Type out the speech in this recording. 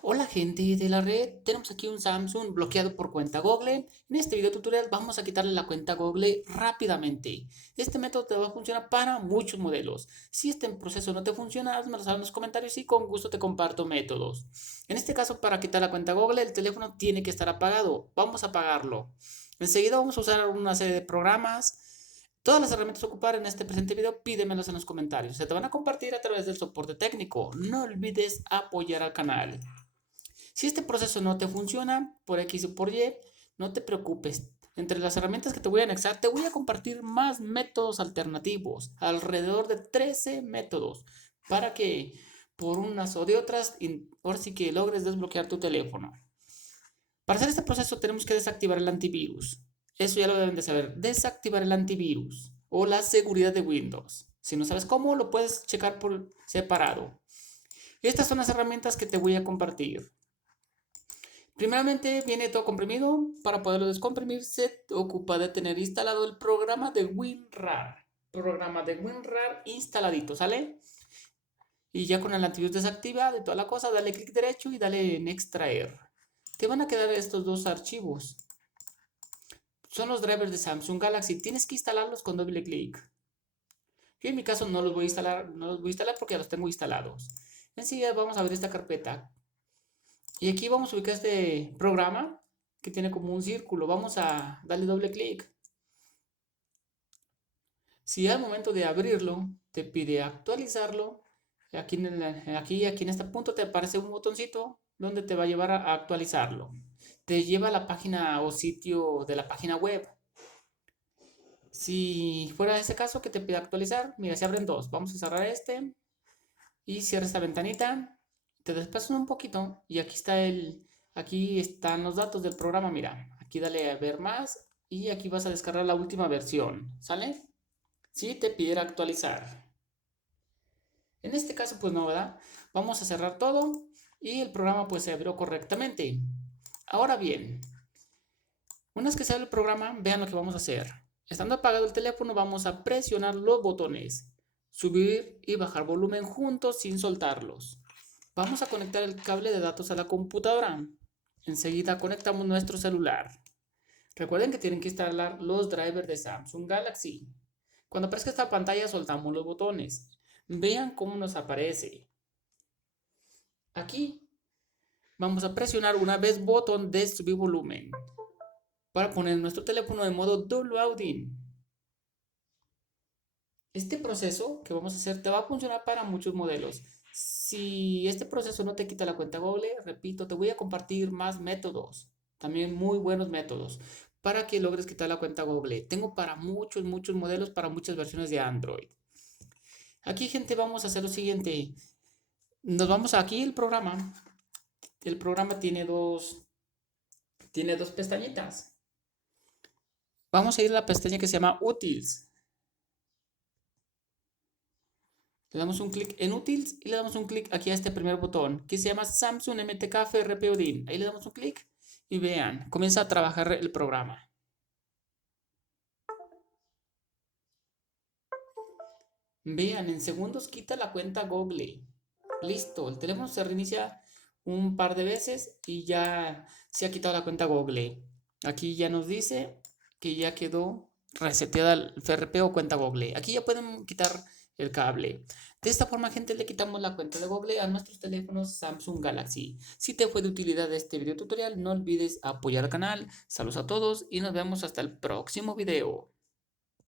Hola gente de la red, tenemos aquí un Samsung bloqueado por cuenta Google. En este video tutorial vamos a quitarle la cuenta Google rápidamente. Este método te va a funcionar para muchos modelos. Si este proceso no te funciona, házmelo saber en los comentarios y con gusto te comparto métodos. En este caso, para quitar la cuenta Google, el teléfono tiene que estar apagado. Vamos a apagarlo. Enseguida vamos a usar una serie de programas. Todas las herramientas a ocupar en este presente video, pídemelas en los comentarios. Se te van a compartir a través del soporte técnico. No olvides apoyar al canal. Si este proceso no te funciona por X o por Y, no te preocupes. Entre las herramientas que te voy a anexar, te voy a compartir más métodos alternativos, alrededor de 13 métodos, para que por unas o de otras, ahora sí que logres desbloquear tu teléfono. Para hacer este proceso tenemos que desactivar el antivirus. Eso ya lo deben de saber. Desactivar el antivirus o la seguridad de Windows. Si no sabes cómo, lo puedes checar por separado. Estas son las herramientas que te voy a compartir. Primeramente viene todo comprimido. Para poderlo descomprimir se ocupa de tener instalado el programa de WinRAR. Programa de WinRAR instaladito, ¿sale? Y ya con el antivirus desactivado y toda la cosa, dale clic derecho y dale en extraer. Te van a quedar estos dos archivos. Son los drivers de Samsung Galaxy. Tienes que instalarlos con doble clic. Yo en mi caso no los voy a instalar porque ya los tengo instalados. Enseguida vamos a ver esta carpeta. Y aquí vamos a ubicar este programa que tiene como un círculo. Vamos a darle doble clic. Si al momento de abrirlo te pide actualizarlo, aquí en este punto te aparece un botoncito donde te va a llevar a actualizarlo. Te lleva a la página o sitio de la página web. Si fuera ese caso que te pide actualizar, mira, se abren dos. Vamos a cerrar este y cierra esta ventanita. Te desplazas un poquito y aquí están los datos del programa. Mira, aquí dale a ver más y aquí vas a descargar la última versión. ¿Sale? Si te pidiera actualizar. En este caso, pues no, ¿verdad? Vamos a cerrar todo y el programa pues se abrió correctamente. Ahora bien, una vez que se abre el programa, vean lo que vamos a hacer. Estando apagado el teléfono, vamos a presionar los botones, subir y bajar volumen juntos sin soltarlos. Vamos a conectar el cable de datos a la computadora. Enseguida conectamos nuestro celular. Recuerden que tienen que instalar los drivers de Samsung Galaxy. Cuando aparezca esta pantalla, soltamos los botones. Vean cómo nos aparece. Aquí vamos a presionar una vez botón de subir volumen para poner nuestro teléfono en modo downloading. Este proceso que vamos a hacer te va a funcionar para muchos modelos. Si este proceso no te quita la cuenta Google, repito, te voy a compartir más métodos, también muy buenos métodos, para que logres quitar la cuenta Google. Tengo para muchos modelos, para muchas versiones de Android. Aquí, gente, vamos a hacer lo siguiente. Nos vamos aquí el programa. El programa tiene dos pestañitas. Vamos a ir a la pestaña que se llama Utils. Le damos un clic en Utils y le damos un clic aquí a este primer botón que se llama Samsung MTK FRP Odin. Ahí le damos un clic y vean, comienza a trabajar el programa. Vean, en segundos quita la cuenta Google. Listo, el teléfono se reinicia un par de veces y ya se ha quitado la cuenta Google. Aquí ya nos dice que ya quedó reseteada el FRP o cuenta Google. Aquí ya pueden quitar el cable. De esta forma, gente, le quitamos la cuenta de Google a nuestros teléfonos Samsung Galaxy. Si te fue de utilidad este video tutorial, no olvides apoyar al canal. Saludos a todos y nos vemos hasta el próximo video.